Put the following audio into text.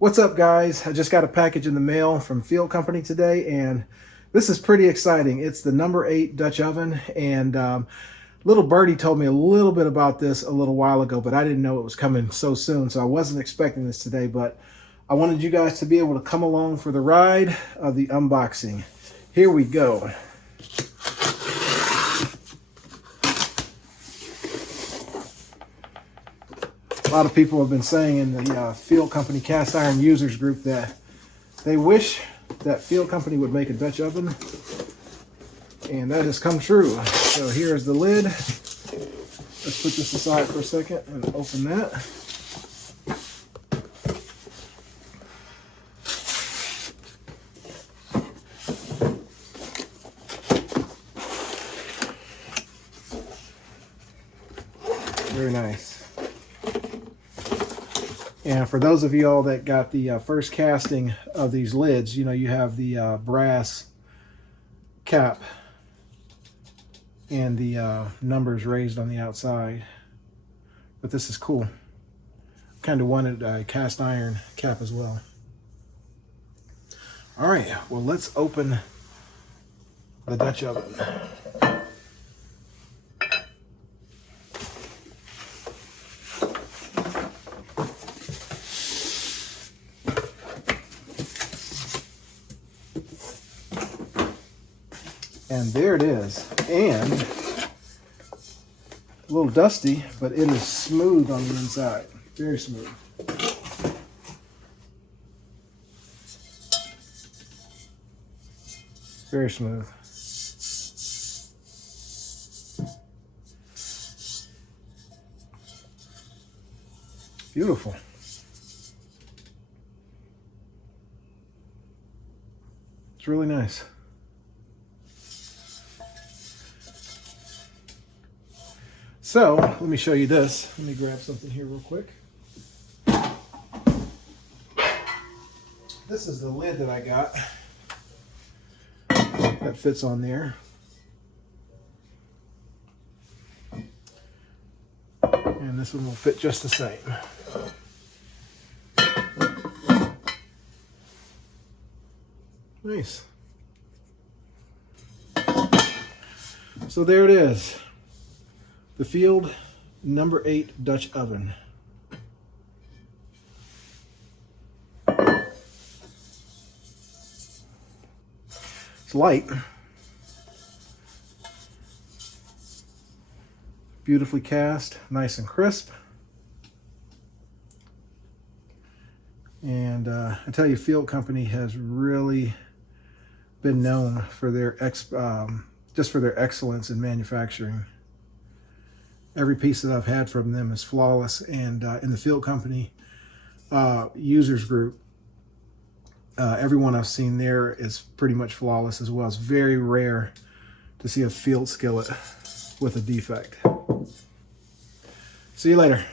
What's up, guys? I just got a package in the mail from Field Company today, and this is pretty exciting. It's the number 8 Dutch oven, and little birdie told me a little bit about this a little while ago, but I didn't know it was coming so soon, so I wasn't expecting this today, but I wanted you guys to be able to come along for the ride of the unboxing. Here we go. A lot of people have been saying in the Field Company Cast Iron Users group that they wish that Field Company would make a Dutch oven, and that has come true. So here's the lid. Let's put this aside for a second and open that. Very nice. And for those of you all that got the first casting of these lids, you know, you have the brass cap and the numbers raised on the outside. But this is cool. Kind of wanted a cast iron cap as well. All right, well, let's open the Dutch oven. And there it is, and a little dusty, but it is smooth on the inside, very smooth. Very smooth. Beautiful. It's really nice. So let me show you this. Let me grab something here real quick. This is the lid that I got that fits on there. And this one will fit just the same. Nice. So there it is. The Field number 8 Dutch oven. It's light, beautifully cast, nice and crisp. And I tell you, Field Company has really been known for their just for their excellence in manufacturing. Every piece that I've had from them is flawless, and in the Field Company users group, everyone I've seen there is pretty much flawless as well. It's very rare to see a Field skillet with a defect. See you later.